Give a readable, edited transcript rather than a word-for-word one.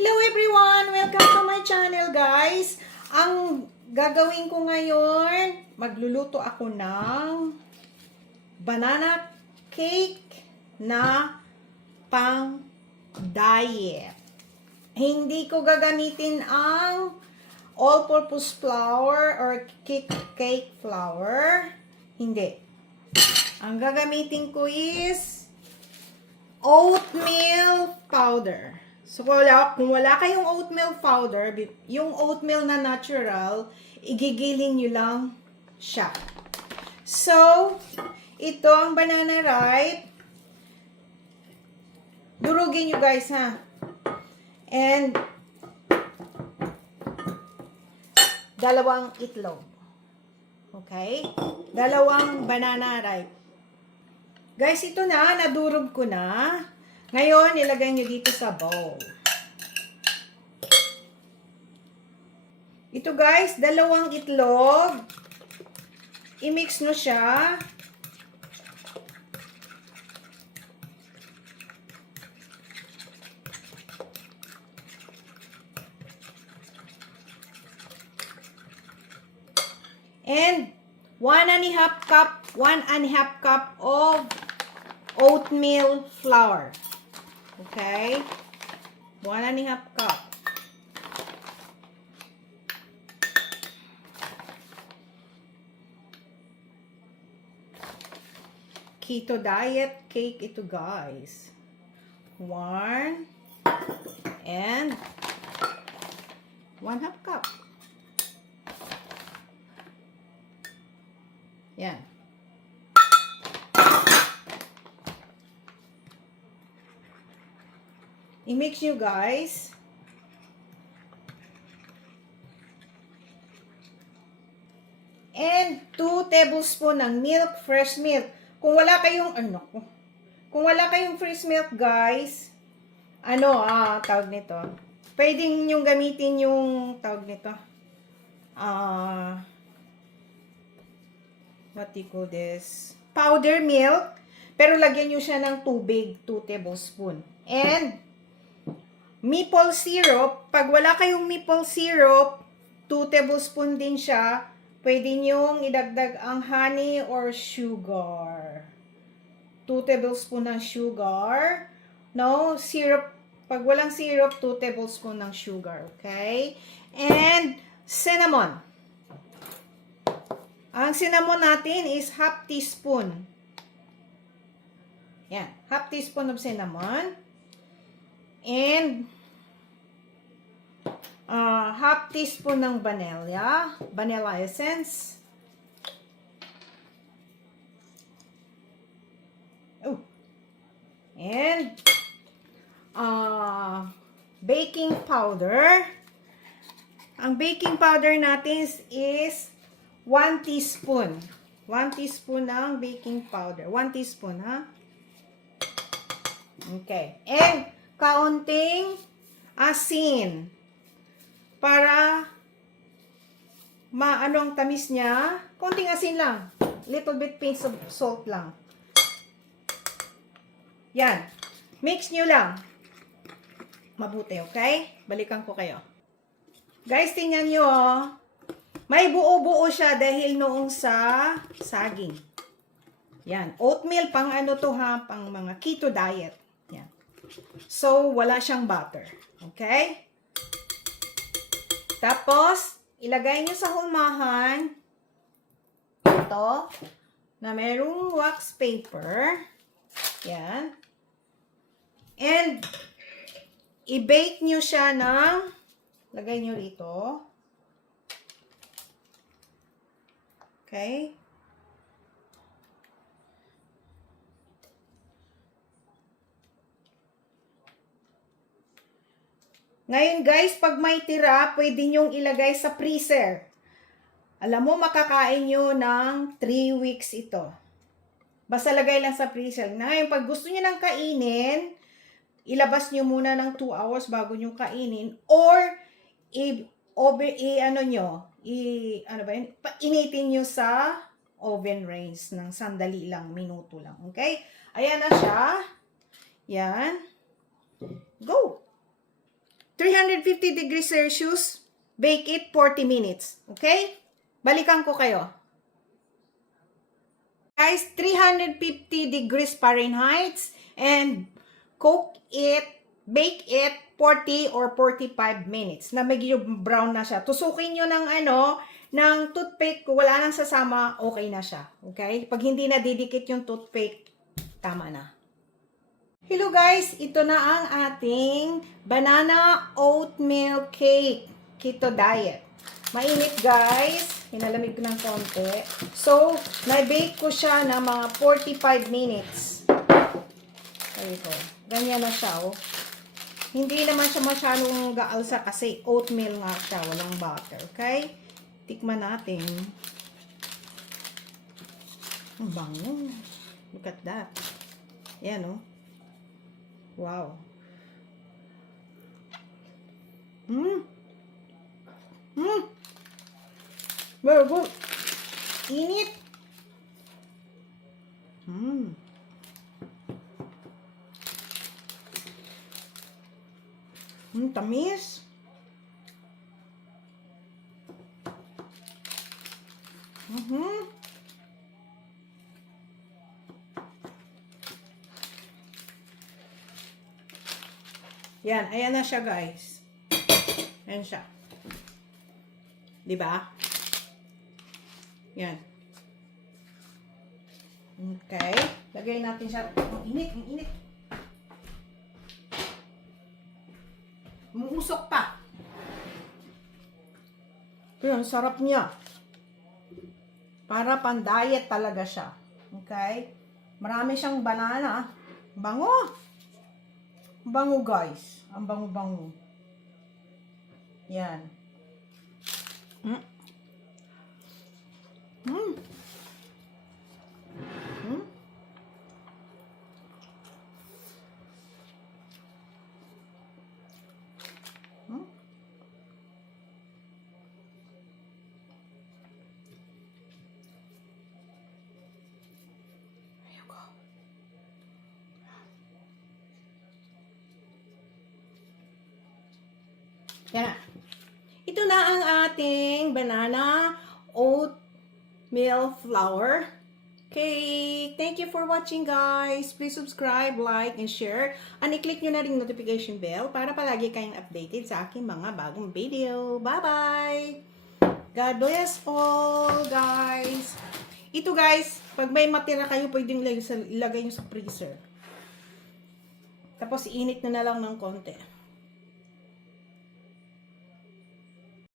Hello everyone! Welcome to my channel guys! Ang gagawin ko ngayon, magluluto ako ng banana cake na pang diet. Hindi ko gagamitin ang all-purpose flour or cake flour. Hindi. Ang gagamitin ko is oatmeal powder. So, kung wala kayong oatmeal powder, yung oatmeal na natural, igigiling nyo lang siya. So, ito ang banana ripe. Durugin nyo guys, ha? And, dalawang itlog. Okay? Dalawang banana ripe. Guys, ito na, nadurog ko na. Ngayon, ilagay nyo dito sa bowl. Ito guys, dalawang itlog. I-mix nyo siya. And 1.5 cup of oatmeal flour. Okay? 1.5 cup. Keto diet cake ito guys. 1 and 1/2 cup. Yan. I-mix nyo guys. And 2 tablespoon ng milk, fresh milk. Kung wala kayong, kung wala kayong fresh milk guys, tawag nito. Pwedeng nyong gamitin yung, tawag nito, what do you call this? Powder milk. Pero lagyan nyo siya ng tubig, 2 tablespoon. And, maple syrup, pag wala kayong maple syrup, 2 tablespoon din siya. Pwede nyong idagdag ang honey or sugar. 2 tablespoon ng sugar. No, syrup. Pag walang syrup, 2 tablespoon ng sugar. Okay? And cinnamon. Ang cinnamon natin is half teaspoon. Yan. Half teaspoon of cinnamon. And half teaspoon ng vanilla essence. Oh. And baking powder. Ang baking powder natin is 1 teaspoon. 1 teaspoon ng baking powder. 1 teaspoon, ha? Okay. And kaunting asin para maano ang tamis niya. Kaunting asin lang. Little bit pinch of salt lang. Yan. Mix nyo lang. Mabuti, okay? Balikan ko kayo. Guys, tingnan nyo, oh. May buo-buo siya dahil noong sa saging. Yan. Oatmeal, pang ano to ha? Pang mga keto diet. Yan. So, wala siyang butter. Okay? Tapos, ilagay nyo sa hulmahan ito na merong wax paper. Yan. And, i-bake nyo siya ng, lagay nyo rito. Okay? Ngayon guys, pag may tira, pwede nyong ilagay sa freezer. Alam mo, makakain nyo ng 3 weeks ito. Basta lagay lang sa freezer. Ngayon, pag gusto nyo ng kainin, ilabas nyo muna ng 2 hours bago nyo kainin. Or, initin nyo sa oven range ng sandali lang, minuto lang. Okay? Ayan na siya. Yan. Go! 350 degrees Celsius, bake it 40 minutes. Okay? Balikan ko kayo. Guys, 350 degrees Fahrenheit and bake it 40 or 45 minutes na medyo brown na siya. Tusukin nyo ng toothpick, kung wala nang sasama, okay na siya. Okay? Pag hindi na didikit yung toothpick, tama na. Hello guys, ito na ang ating banana oatmeal cake, keto diet. Mainit guys, hinalamig ko ng konti. So, na-bake ko siya ng mga 45 minutes. Ayun, ganyan na siya, oh. Hindi naman siya masyadong gaalsa kasi oatmeal nga siya, walang butter, okay? Tikman natin. Ang bango. Look at that. Yan, oh. Wow. Very good. Init. Tamis. Yan, ayan na siya guys. Ayan siya. 'Di ba? Yan. Okay. Lagay natin siya. Ang init, ang init. Umuusok pa. Pero ang sarap niya. Para pan-diet talaga siya. Okay? Marami siyang banana. Bango. Bango guys. Ang bango-bango. Yan. Yan na. Ito na ang ating banana oatmeal flour cake. Thank you for watching guys. Please subscribe, like, and share. And i-click nyo na rin notification bell para palagi kayong updated sa aking mga bagong video. Bye-bye! God bless all guys. Ito guys, pag may matira kayo, pwedeng ilagay nyo sa freezer. Tapos, iinit na lang ng konti.